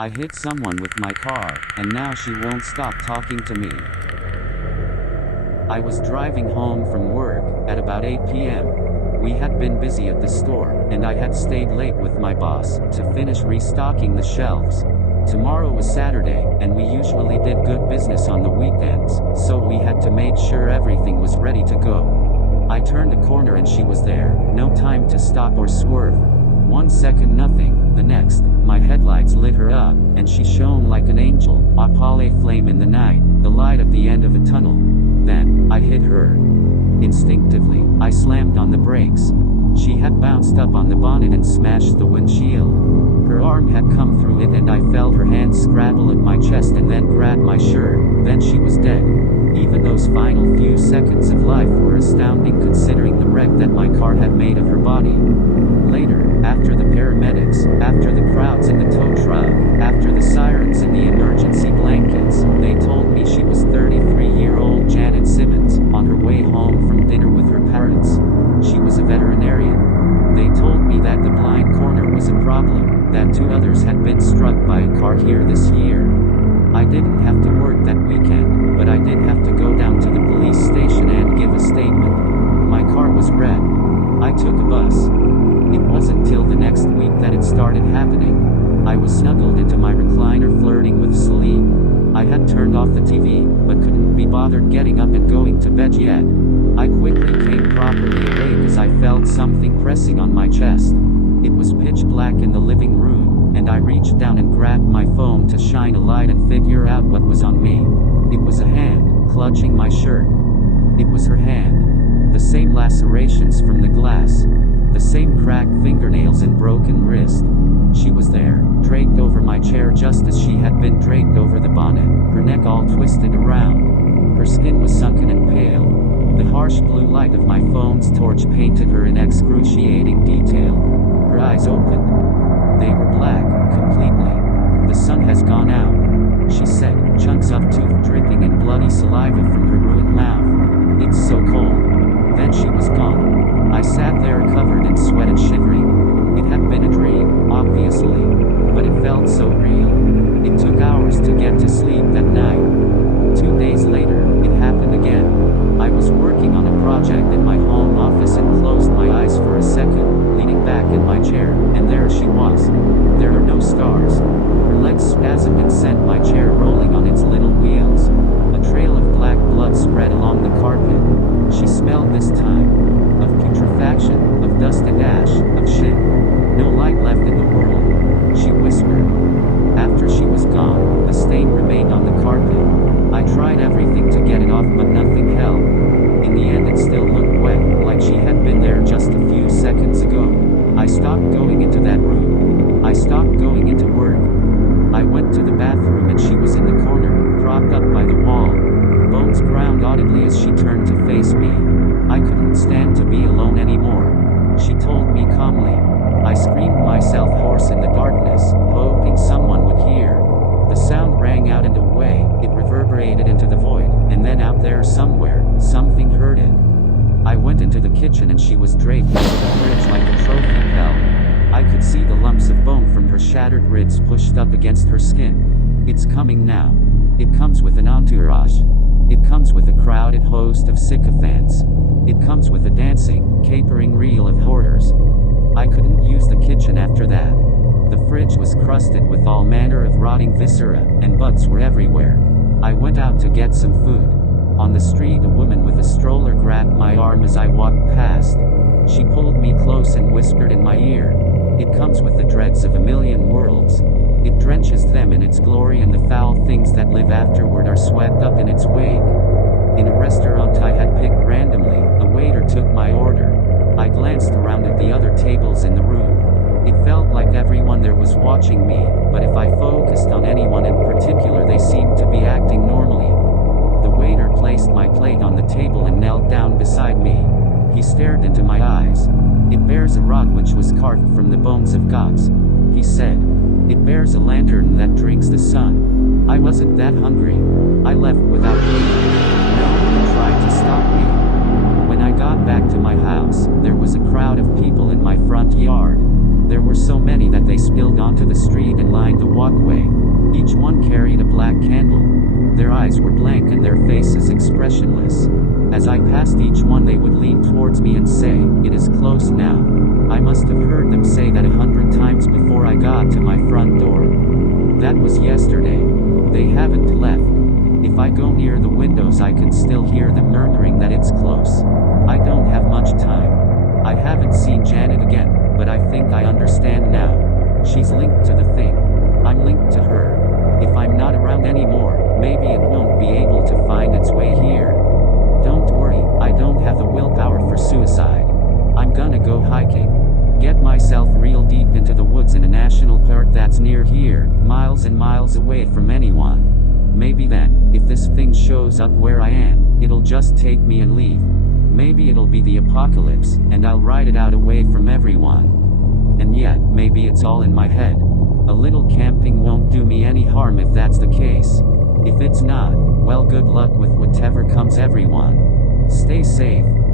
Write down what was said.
I hit someone with my car, and now she won't stop talking to me. I was driving home from work, at about 8 p.m. We had been busy at the store, and I had stayed late with my boss, to finish restocking the shelves. Tomorrow was Saturday, and we usually did good business on the weekends, so we had to make sure everything was ready to go. I turned a corner and she was there, no time to stop or swerve. 1 second nothing, the next, my headlights lit her up, and she shone like an angel, a pale flame in the night, the light at the end of a tunnel. Then, I hit her. Instinctively, I slammed on the brakes. She had bounced up on the bonnet and smashed the windshield. Her arm had come through it and I felt her hand scrabble at my chest and then grab my shirt. Then she was dead. Even those final few seconds of life were astounding considering the wreck that my car had made of her body. Later, after the paramedics, after the crowds in the tow truck, after the sirens and the emergency blankets, they told me she was 33-year-old Janet Simmons, on her way home from dinner with her parents. She was a veterinarian. They told me that the blind corner was a problem, that 2 others had been struck by a car here this year. I didn't have to work that weekend, but I did have to go down to the police station and give a statement. My car was red. I took a bus. It wasn't till the next week that it started happening. I was snuggled into my recliner flirting with sleep. I had turned off the TV, but couldn't be bothered getting up and going to bed yet. I quickly came properly awake as I felt something pressing on my chest. It was pitch black in the living room, and I reached down and grabbed my phone to shine a light and figure out what was on me. It was a hand, clutching my shirt. It was her hand. The same lacerations from the glass. The same cracked fingernails and broken wrist. She was there, draped over my chair just as she had been draped over the bonnet, her neck all twisted around. Her skin was sunken and pale. The harsh blue light of my phone's torch painted her in excruciating detail. Her eyes opened. They were black, completely. The sun has gone out, she said, chunks of tooth dripping and bloody saliva from her ruined mouth. It's so cold. Then she was gone. I sat there covered in sweat and shivering. It had been a dream, obviously, but it felt so real. It took hours to get to sleep that night. 2 days later, it happened again. I was working on a project in my home office and closed my eyes for a second, leaning back in my chair, and there she was. There are no stars. Her legs spasmed and sent my chair rolling on its little wheels. A trail of black blood spread along the carpet. She smelled this time of putrefaction, of dust and ash, of shit. No light left in the world, she whispered. After she was gone, the stain remained on the carpet. I tried everything to get it off, but nothing held. In the end, it still looked wet, like she had been there just a few seconds ago. I stopped going into that room. I stopped going into work. I went to the bathroom and she was in the corner, propped up by the wall. Bones ground audibly as she turned to face me. I couldn't stand to be alone anymore, she told me calmly. I screamed myself hoarse in the darkness, hoping someone would hear. The sound rang out and away, it reverberated into the void, and then out there somewhere, something heard it. I went into the kitchen and she was draped over the fridge like a trophy hell. I could see the lumps of bone from her shattered ribs pushed up against her skin. It's coming now. It comes with an entourage. It comes with a crowded host of sycophants. It comes with a dancing, capering reel of horrors. I couldn't use the kitchen after that. The fridge was crusted with all manner of rotting viscera, and bugs were everywhere. I went out to get some food. On the street, a woman with a stroller grabbed my arm as I walked past. She pulled me close and whispered in my ear. It comes with the dregs of a million worlds. It drenches them in its glory, and the foul things that live afterward are swept up in its wake. In a restaurant I had picked randomly, a waiter took my order. I glanced around at the other tables in the room. It felt like everyone there was watching me, but if I focused on anyone in particular, they seemed to be acting normally. The waiter placed my plate on the table and knelt down beside me. He stared into my eyes. It bears a rod which was carved from the bones of gods, he said. It bears a lantern that drinks the sun. I wasn't that hungry. I left without eating. No one tried to stop me. When I got back to my house, there was a crowd of people in my front yard. There were so many that they spilled onto the street and lined the walkway. Each one carried a black candle. Their eyes were blank and their faces expressionless. As I passed each one, they would lean towards me and say, "It is close now." I must have heard them say that 100 times before I got to my front door. That was yesterday. They haven't left. If I go near the windows, I can still hear them murmuring that it's close. I don't have much time. I haven't seen Janet again, but I think I understand now. She's linked to the thing. I'm linked to her. If I'm not around anymore, maybe it won't be able to find its way here. Don't worry, I don't have the willpower for suicide. I'm gonna go hiking. Get myself real deep into the woods in a national park that's near here, miles and miles away from anyone. Maybe then, if this thing shows up where I am, it'll just take me and leave. Maybe it'll be the apocalypse, and I'll ride it out away from everyone. And yet, maybe it's all in my head. A little camping won't do me any harm if that's the case. If it's not, well, good luck with whatever comes, everyone. Stay safe.